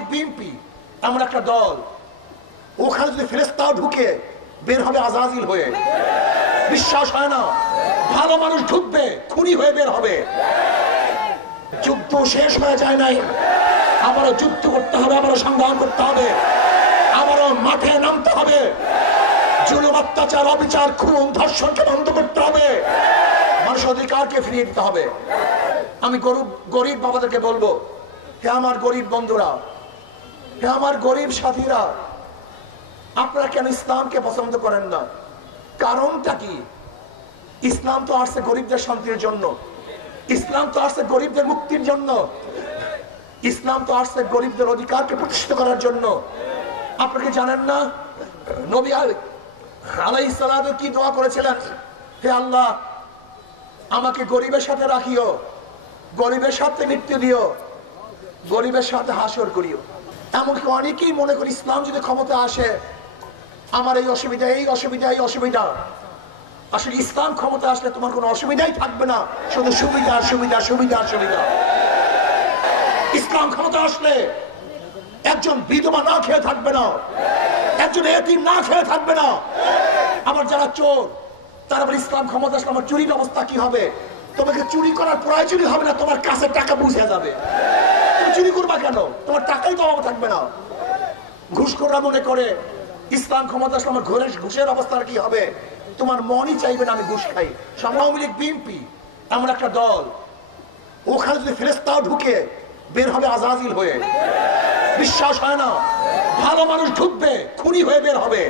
League BNP এমন একটা দল, ওখানে যদি ফেরেশতাও ঢুকে বের হবে আজাজিল হয়ে। বিশ্বাস হয় না, ভালো মানুষ ঢুকবে খুনি হয়ে বের হবে। যুদ্ধ শেষ হয়ে যায় নাই, আবারও যুদ্ধ করতে হবে, আবারও সংগ্রাম করতে হবে, আবারও মাঠে নামতে হবে। জুলুম, অত্যাচার, অবিচার, খুন, ধর্ষণকে বন্ধ করতে হবে, মানুষ অধিকারকে ফিরিয়ে দিতে হবে। আমি গরিব বাবাদেরকে বলবো, হে আমার গরিব বন্ধুরা, হে আমার গরিব সাথীরা, আপনারা কেন ইসলামকে পছন্দ করেন না? কারণটা কি? ইসলাম তো আসছে গরিবদের শান্তির জন্য, ইসলাম তো আসছে গরিবদের মুক্তির জন্য, ইসলাম তো আসছে গরিবদের অধিকারকে প্রতিষ্ঠিত করার জন্য। আপনাকে জানেন না নবী আলাইহিস সালাম কি দোয়া করেছিলেন? হে আল্লাহ, আমাকে গরিবের সাথে রাখিও, গরিবের সাথে মৃত্যু দিও, গরিবের সাথে হাসর করিও। এমনকি অনেকেই মনে করি ইসলাম যদি ক্ষমতা আসে আমার এই অসুবিধা, এই অসুবিধা, এই অসুবিধা। আসলে ইসলাম ক্ষমতা আসলে তোমার কোনো অসুবিধাই থাকবে না, শুধু সুবিধা সুবিধা সুবিধা সুবিধা। ইসলাম ক্ষমতা আসলে একজন বিধবা না খেয়ে থাকবে না, একজন এতিম না খেয়ে থাকবে না। আবার যারা চোর তারা বলে ইসলাম ক্ষমতা আসলে আমার চুরির অবস্থা কি হবে? তোমাকে চুরি করার প্রয়োজনই হবে না, তোমার কাছে টাকা বুঝে যাবে। তুমি চুরি করবা কেন? তোমার টাকাই তো অভাব থাকবে না। ঘুষখোররা মনে করে ইসলাম ক্ষমতা আসলে আমার ঘুষের অবস্থার কি হবে? তোমার মনই চাইবে না আমি ঘুষ খাই। আওয়ামী লীগ বিএনপি এমন একটা দল, ওখানে যদি ফেরেশতাও ঢুকে বের হবে আজাজিল হয়ে। বিশ্বাস হয় না, ভালো মানুষ ঢুকবে খুনি হয়ে বের হবে।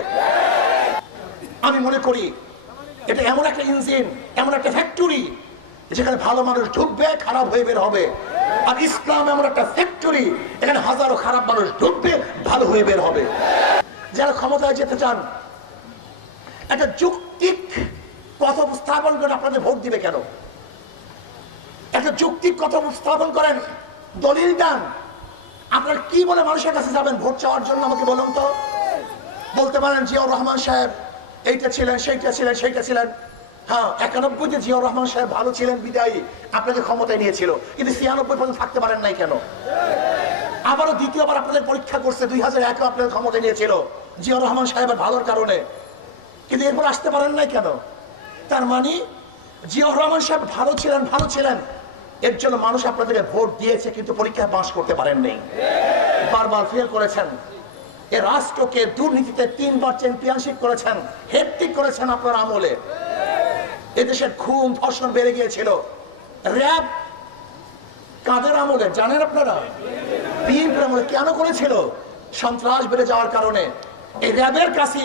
আমি মনে করি এটা এমন একটা ইঞ্জিন, এমন একটা ফ্যাক্টরি যেখানে ভালো মানুষ ঢুকবে, খারাপ হয়ে বের হবে। আর ইসলাম এমন একটা ফ্যাক্টরি, এখানে হাজারো খারাপ মানুষ ঢুকবে, ভালো হয়ে বের হবে। যারা ক্ষমতায় যেতে চান একটা যৌক্তিক কথা উপস্থাপন করেন, আপনাদের ভোট দিবে কেন? একটা যৌক্তিক কথা উপস্থাপন করেন, দলিল দেন। আপনারা কি বলে মানুষের কাছে যাবেন ভোট চাওয়ার জন্য? আমাকে বলুন তো। বলতে পারেন জিয়াউর রহমান সাহেব এইটা ছিলেন, সেইটা ছিলেন, সেইটা ছিলেন। হ্যাঁ, 91-তে জিয়াউর রহমান সাহেব ভালো ছিলেন বিদায়ী আপনাদের ক্ষমতায় নিয়েছিল, কিন্তু 96 পর্যন্ত থাকতে পারেন নাই কেন? আবারও দ্বিতীয়বার আপনাদের পরীক্ষা করছে, 2001-এ আপনাদের ক্ষমতায় নিয়েছিল জিয়াউর রহমান সাহেবের ভালোর কারণে, কিন্তু এরপর আসতে পারেন নাই কেন? তার মানে জিয়াউর রহমান সাহেব ভালো ছিলেন, এর জন্য মানুষ আপনাদেরকে ভোট দিয়েছে, কিন্তু পরীক্ষায় পাস করতে পারেন নাই, বারবার ফেল করেছেন। এ রাষ্ট্রকে দুর্নীতিতে 3বার চ্যাম্পিয়নশিপ করেছেন, হেট্রিক করেছেন আপনার আমলে। এদেশের খুন ধর্ষণ বেড়ে গিয়েছিল। র‍্যাব কাদের আমলে জানেন আপনারা? বিএনপির আমলে। কেন করেছিল? সন্ত্রাস বেড়ে যাওয়ার কারণে। এই র‍্যাবের কাছে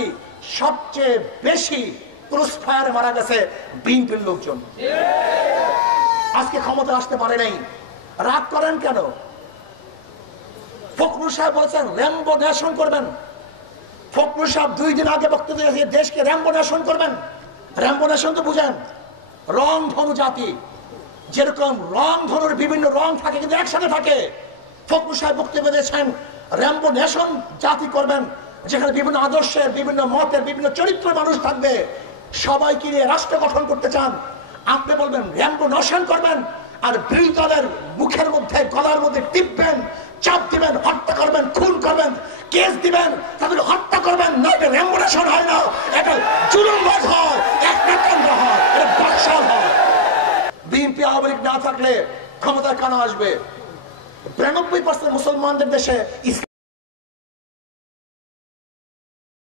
সবচেয়ে বেশি ক্রস ফায়ারে মারা গেছে বিএনপির লোকজন। আজকে ক্ষমতা আসতে পারে নাই, রাগ করেন কেন? ফখরুল সাহেব বলেছেন র্যাম্বো নেশন করবেন। ফখরুল সাহেব 2 দিন আগে বক্তব্য দিয়েছে দেশকে র্যাম্বো নেশন করবেন। র্যাম্বো নেশন তো বুঝেন, রং ধনু জাতি। যেরকম রং ধনুর বিভিন্ন রং থাকে কিন্তু একসাথে থাকে, ফখরুল সাহেব বক্তব্য দিয়েছেন র্যাম্বো নেশন জাতি করবেন, যেখানে বিভিন্ন আদর্শের, বিভিন্ন মতের, বিভিন্ন চরিত্রের মানুষ থাকবে। সবাইকে নিয়ে রাষ্ট্র গঠন করতে চান, আপনি বলবেন র্যাম্বো নেশন করবেন, আর বিরোধী দলের মুখের মধ্যে, গলার মধ্যে টিপবেন, চাপ দিবেন, হত্যা করবেন, খুন করবেন, কেস দিবেন, তাদের হত্যা করবেন। না, এটা র্যাম্বো নেশন হয় না, এটা জুলুমবাজ হয়, একনাকাণ্ড হয়, এটা বাকশাল হয়। বিএনপি আওয়ামী লীগ না থাকলে ক্ষমতায় কানা আসবে। 92% মুসলমানদের দেশে